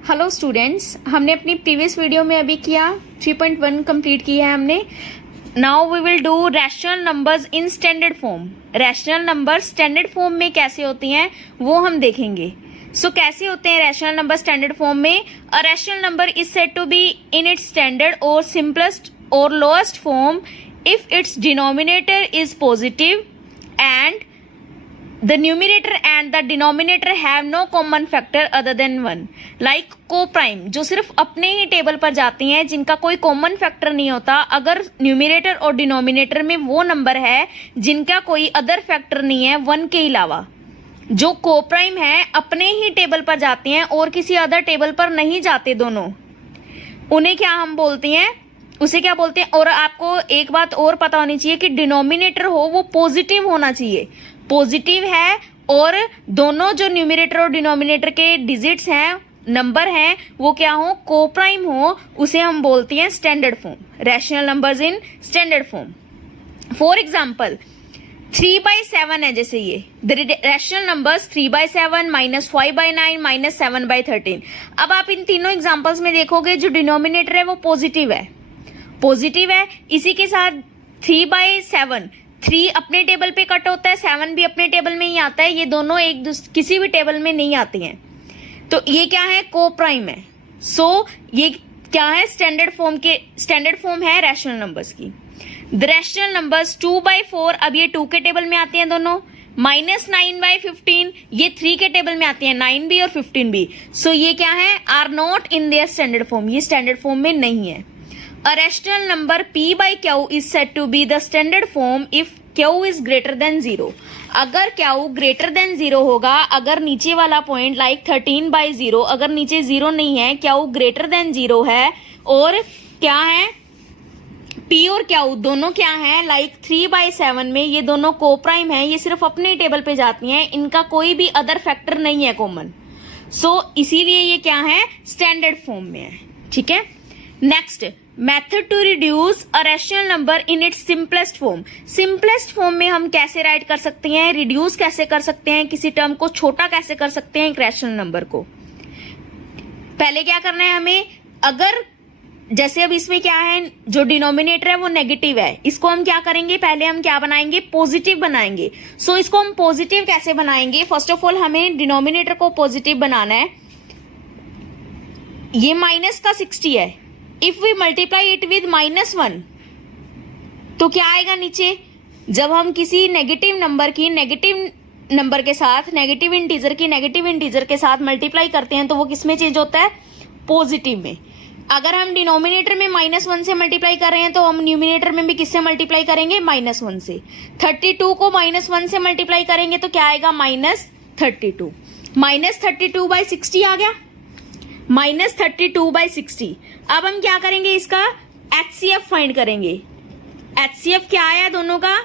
Hello students, हमने अपनी previous video में अभी किया 3.1 कंप्लीट किया है हमने। Now we will do rational numbers in standard form. Rational number standard form में कैसे होती हैं वो हम देखेंगे। कैसे होते हैं रैशनल नंबर स्टैंडर्ड फॉर्म में? A rational number is said to be in its standard और सिंपलेस्ट और lowest form if its denominator is positive and the numerator and the denominator have no common factor other than 1, like co-prime जो सिर्फ अपने ही table पर जाती हैं, जिनका कोई कॉमन फैक्टर नहीं होता। अगर न्यूमिनेटर और डिनोमिनेटर में वो नंबर है जिनका कोई अदर फैक्टर नहीं है 1 के अलावा, जो को-प्राइम है अपने ही टेबल पर जाते हैं और किसी अदर टेबल पर नहीं जाते दोनों, उन्हें क्या हम बोलते हैं? उसे क्या बोलते हैं? और आपको एक बात और पता होनी चाहिए कि डिनोमिनेटर हो वो पॉजिटिव होना चाहिए। पॉजिटिव है और दोनों जो न्यूमिनेटर और डिनोमिनेटर के डिजिट्स हैं, नंबर हैं, वो क्या हो? को-प्राइम हो, उसे हम बोलते हैं standard form. Rational numbers in standard form. For example 3/7 है, जैसे ये रैशनल नंबर्स 3/7 -5/9 -7/13। अब आप इन तीनों एग्जाम्पल्स में देखोगे जो डिनोमिनेटर है वो पॉजिटिव है, पॉजिटिव है। इसी के साथ 3/7, 3 अपने टेबल पे कट होता है, 7 भी अपने टेबल में ही आता है, ये दोनों किसी भी टेबल में नहीं आते हैं, तो ये क्या है? को-प्राइम है। ये क्या है? स्टैंडर्ड फॉर्म है रैशनल नंबर्स की। द रैशनल नंबर्स 2/4, अब ये 2 के टेबल में आते हैं दोनों। -9/15, ये 3 के टेबल में आते हैं, 9 भी और 15 भी। ये क्या है? Are not in their standard form, ये स्टैंडर्ड फॉर्म में नहीं है। A rational number p/q is said to be the standard form if q is greater than 0. अगर q greater than 0 होगा, अगर नीचे वाला पॉइंट लाइक 13/0, अगर नीचे 0 नहीं है, q greater than 0 है, और क्या है? p और q दोनों क्या है? लाइक 3/7 में ये दोनों को-प्राइम है, ये सिर्फ अपने टेबल पे जाती हैं, इनका कोई भी अदर फैक्टर नहीं है कॉमन। इसीलिए ये क्या है? स्टैंडर्ड फॉर्म में है। ठीक है। Next, method to reduce a rational number in its simplest form. Simplest form में हम कैसे राइट कर सकते हैं? रिड्यूस कैसे कर सकते हैं? किसी टर्म को छोटा कैसे कर सकते हैं एक रैशनल नंबर को? पहले क्या करना है हमें? अगर जैसे अब इसमें क्या है, जो डिनोमिनेटर है वो नेगेटिव है, इसको हम क्या करेंगे? पहले हम क्या बनाएंगे? पॉजिटिव बनाएंगे। इसको हम पॉजिटिव कैसे बनाएंगे? फर्स्ट ऑफ ऑल हमें डिनोमिनेटर को पॉजिटिव बनाना है। ये -60 है, if we multiply it with -1 तो क्या आएगा नीचे? जब हम किसी नेगेटिव नंबर के साथ नेगेटिव इंटीजर के साथ मल्टीप्लाई करते हैं तो वो किस में चेंज होता है? पॉजिटिव में। अगर हम डिनोमिनेटर में -1 से मल्टीप्लाई कर रहे हैं तो हम न्यूमिनेटर में भी किससे मल्टीप्लाई करेंगे? -1 से। 32 को -1 से मल्टीप्लाई करेंगे तो क्या आएगा? -32। -32/60 आ गया, -32/60। अब हम क्या करेंगे? इसका HCF फाइंड करेंगे। HCF क्या आया दोनों का?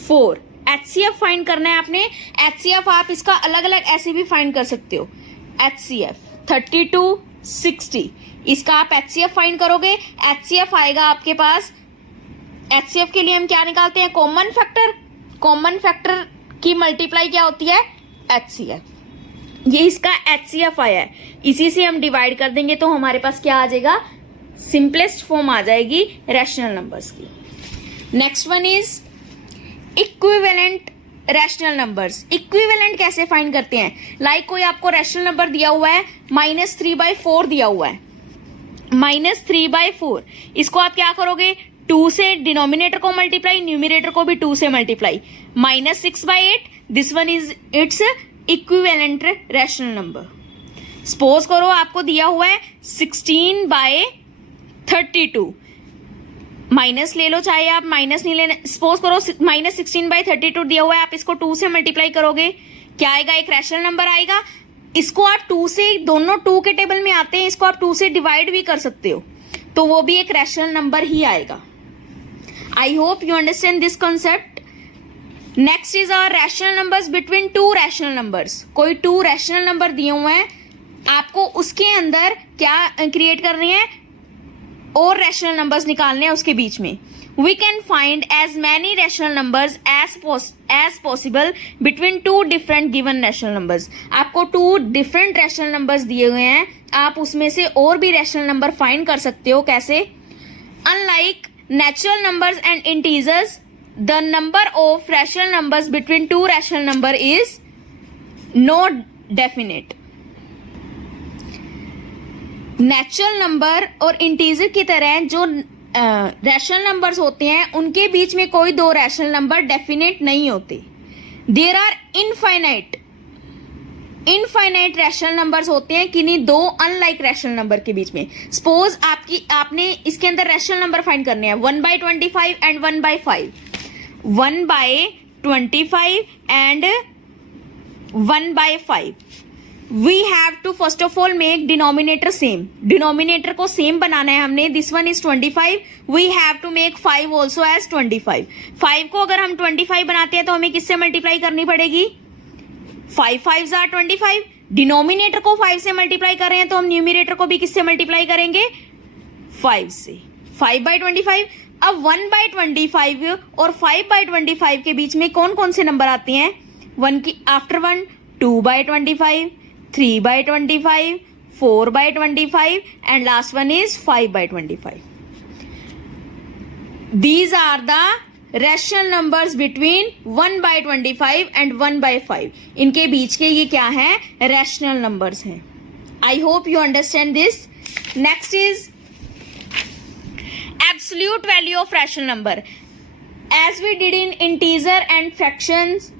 4। HCF फाइंड करना है आपने। HCF आप इसका अलग अलग ऐसे भी फाइंड कर सकते हो। HCF 32, 60, इसका आप HCF फाइंड करोगे। HCF आएगा आपके पास। HCF के लिए हम क्या निकालते हैं? Common factor. कॉमन फैक्टर की मल्टीप्लाई क्या होती है? HCF। ये इसका HCF आया है, इसी से हम डिवाइड कर देंगे तो हमारे पास क्या आ जाएगा? सिंपलेस्ट फॉर्म आ जाएगी रैशनल नंबर्स की। Next one is equivalent rational numbers. Equivalent कैसे फाइंड करते हैं? लाइक कोई आपको रैशनल नंबर दिया हुआ है, -3/4 दिया हुआ है, -3/4, इसको आप क्या करोगे? 2 से डिनोमिनेटर को मल्टीप्लाई, न्यूमिनेटर को भी 2 से multiply. -6/8, this one is its equivalent rational number. Suppose करो आपको दिया हुआ है 16/32, माइनस ले लो, चाहे आप माइनस नहीं लेना। सपोज करो -16/32 दिया हुआ है, आप इसको 2 से मल्टीप्लाई करोगे, क्या आएगा? एक रैशनल नंबर आएगा। इसको आप 2 से, दोनों 2 के टेबल में आते हैं, इसको आप 2 से डिवाइड भी कर सकते हो, तो वो भी एक रैशनल नंबर ही आएगा। I hope you understand this concept. Next is our rational numbers between 2 rational numbers. कोई 2 रैशनल नंबर दिए हुए हैं, आपको उसके अंदर क्या क्रिएट करनी है? और रैशनल नंबर्स निकालने हैं उसके बीच में। We can find as many rational numbers as possible between 2 different given rational numbers. आपको 2 डिफरेंट रैशनल नंबर्स दिए हुए हैं, आप उसमें से और भी रैशनल नंबर फाइंड कर सकते हो। कैसे? Unlike natural numbers and integers, the number of rational numbers between two rational number is not definite. Natural number और इंटीजर की तरह जो रैशनल नंबर्स होते हैं उनके बीच में कोई दो रैशनल नंबर डेफिनेट नहीं होते। There are infinite rational numbers होते हैं किन्हीं दो अनलाइक रैशनल नंबर के बीच में। सपोज आपने इसके अंदर रैशनल नंबर फाइंड करने हैं 1/25 and 1/5, 1/25 and 1/5। We have to first of all make denominator same. Denominator को सेम बनाना है हमने। This one is 25, we have to make 5 also as 25। 5 को अगर हम 25 बनाते हैं तो हमें किससे मल्टीप्लाई करनी पड़ेगी? 5 5s are 25। डिनोमिनेटर को 5 से मल्टीप्लाई कर रहे हैं तो हम न्यूमिनेटर को भी किससे मल्टीप्लाई करेंगे? 5 से। 5/25। अब 1/25 और 5/25 के बीच में कौन कौन से नंबर आते हैं? 1 की after 1 2/25, 3/25, 4/25 and last one is 5/25. These are the rational numbers between 1/25 and 1/5. इनके बीच के ये क्या है? रैशनल नंबर्स हैं। I hope you understand this. Next is absolute value of rational number. As we did in integer and fractions,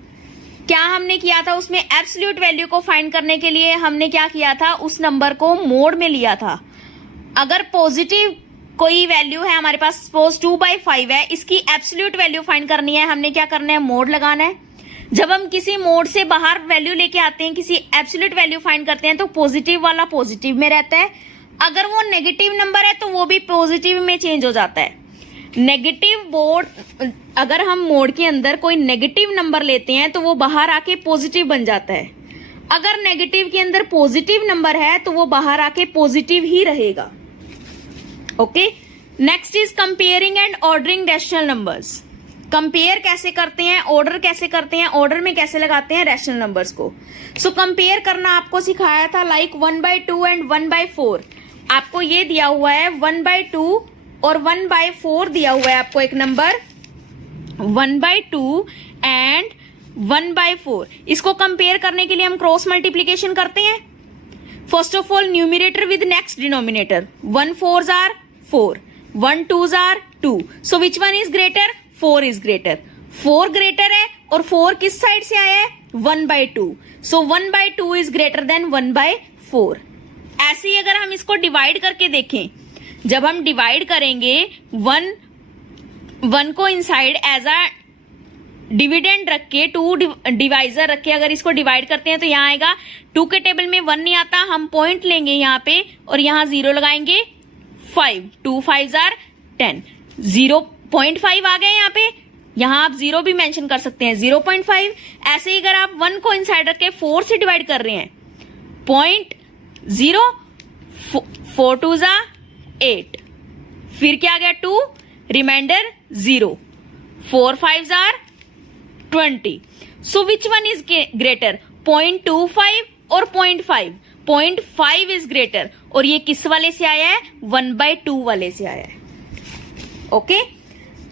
क्या हमने किया था उसमें? एब्सोल्यूट वैल्यू को फाइंड करने के लिए हमने क्या किया था? उस नंबर को मोड में लिया था। अगर पॉजिटिव कोई वैल्यू है हमारे पास, सपोज 2/5 है, इसकी एब्सोल्यूट वैल्यू फाइंड करनी है, हमने क्या करना है? मोड लगाना है। जब हम किसी मोड से बाहर वैल्यू लेके आते हैं, किसी एब्सोल्यूट वैल्यू फाइंड करते हैं, तो पॉजिटिव वाला पॉजिटिव में रहता है। अगर वो नेगेटिव नंबर है तो वो भी पॉजिटिव में चेंज हो जाता है। नेगेटिव बोर्ड, अगर हम मोड के अंदर कोई नेगेटिव नंबर लेते हैं तो वो बाहर आके पॉजिटिव बन जाता है। अगर नेगेटिव के अंदर पॉजिटिव नंबर है तो वो बाहर आके पॉजिटिव ही रहेगा। Okay, next is comparing and ordering rational numbers. Compare कैसे करते हैं, ऑर्डर कैसे करते हैं, ऑर्डर में कैसे लगाते हैं रैशनल नंबर्स को। सो कंपेयर करना आपको सिखाया था, लाइक 1/2 एंड 1/4। आपको ये दिया हुआ है 1/2 और 1/4 दिया हुआ है आपको एक नंबर 1/2 एंड 1/4। इसको कंपेयर करने के लिए हम क्रॉस मल्टीप्लीकेशन करते हैं। First of all numerator with next denominator. 1 4s are 4, 1 2s are 2। So which one is greater? 4 is greater. 4 greater है और 4 किस साइड से आया है? 1/2। सो 1/2 इज ग्रेटर देन 1/4। ऐसे ही अगर हम इसको डिवाइड करके देखें, जब हम डिवाइड करेंगे 1 को इनसाइड एज अ डिविडेंड रख के, 2 डिवाइजर रख के अगर इसको डिवाइड करते हैं तो यहाँ आएगा 2 के टेबल में 1 नहीं आता, हम पॉइंट लेंगे यहाँ पे और यहाँ 0 लगाएंगे। 5 2 5s are 10, 0.5 आ गए यहाँ पे। यहाँ आप 0 भी मेंशन कर सकते हैं, 0.5। ऐसे ही अगर आप 1 को इनसाइड रख के 4 से डिवाइड कर रहे हैं, 0.0, 4 2s are 8, फिर क्या आ गया? 2, remainder 0, 4 5s are 20। So which one is greater? 0.25 और 0.5। 0.5 इज ग्रेटर और ये किस वाले से आया है? 1/2 वाले से आया है। ओके,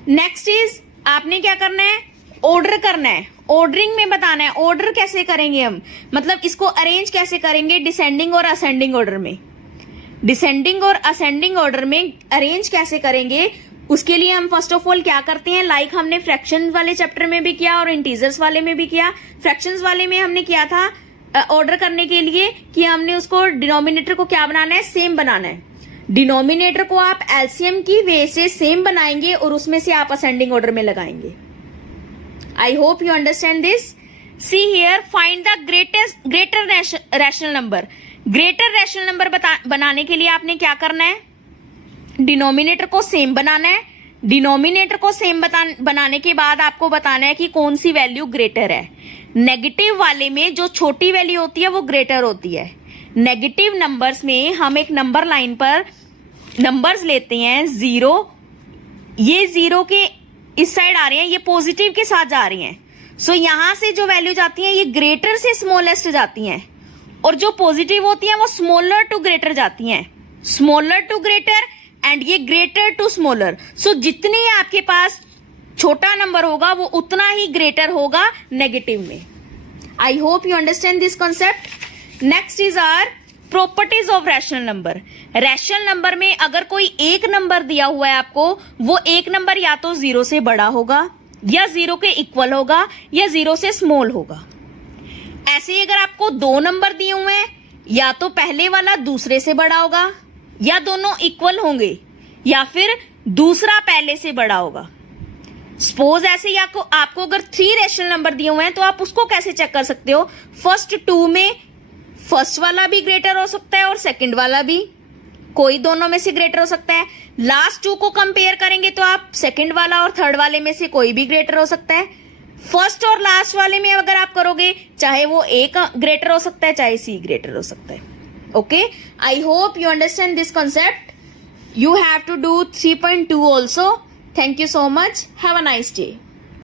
नेक्स्ट इज आपने क्या करना है? ऑर्डर करना है। ऑर्डरिंग में बताना है। ऑर्डर कैसे करेंगे हम, मतलब इसको अरेंज कैसे करेंगे? डिसेंडिंग और असेंडिंग ऑर्डर में। डिसेंडिंग और असेंडिंग ऑर्डर में अरेंज कैसे करेंगे, उसके लिए हम फर्स्ट ऑफ ऑल क्या करते हैं, लाइक हमने फ्रैक्शंस वाले चैप्टर में भी किया और इंटीजर्स वाले में भी किया। फ्रैक्शंस वाले में हमने किया था ऑर्डर करने के लिए कि हमने उसको डिनोमिनेटर को क्या बनाना है? सेम बनाना है। डिनोमिनेटर को आप एलसीएम की वे से सेम बनाएंगे और उसमें से आप असेंडिंग ऑर्डर में लगाएंगे। आई hope you understand this. See here, find the greater rational number. Greater rational number बनाने के लिए आपने क्या करना है? डिनोमिनेटर को सेम बनाना है। डिनोमिनेटर को सेम बनाने के बाद आपको बताना है कि कौन सी वैल्यू ग्रेटर है। नेगेटिव वाले में जो छोटी वैल्यू होती है वो ग्रेटर होती है। नेगेटिव नंबर्स में हम एक नंबर लाइन पर नंबर्स लेते हैं 0, ये 0 के इस साइड आ रहे हैं, ये पॉजिटिव के साथ जा रही हैं। सो यहां से जो वैल्यू जाती है ये ग्रेटर से स्मॉलेस्ट जाती हैं और जो पॉजिटिव होती हैं वो स्मॉलर टू ग्रेटर जाती हैं, स्मॉलर टू ग्रेटर एंड ये ग्रेटर टू स्मॉलर। सो जितनी आपके पास छोटा नंबर होगा वो उतना ही ग्रेटर होगा नेगेटिव में। I hope you understand this concept. Next is our properties of rational number. Rational number में अगर कोई एक नंबर दिया हुआ है आपको, वो एक नंबर या तो 0 से बड़ा होगा, या 0 के इक्वल होगा, या 0 से स्मॉल होगा। ऐसे ही अगर आपको 2 नंबर दिए हुए हैं, या तो पहले वाला दूसरे से बड़ा होगा, या दोनों इक्वल होंगे, या फिर दूसरा पहले से बड़ा होगा। सपोज ऐसे ही आपको अगर 3 रैशनल नंबर दिए हुए हैं तो आप उसको कैसे चेक कर सकते हो? फर्स्ट 2 में फर्स्ट वाला भी ग्रेटर हो सकता है और सेकंड वाला भी, कोई दोनों में से ग्रेटर हो सकता है। लास्ट 2 को कंपेयर करेंगे तो आप सेकंड वाला और थर्ड वाले में से कोई भी ग्रेटर हो सकता है। फर्स्ट और लास्ट वाले में अगर आप करोगे, चाहे वो A का ग्रेटर हो सकता है, चाहे C ग्रेटर हो सकता है। Okay, I hope you understand this concept. You have to do 3.2 also. Thank you so much. Have a nice day.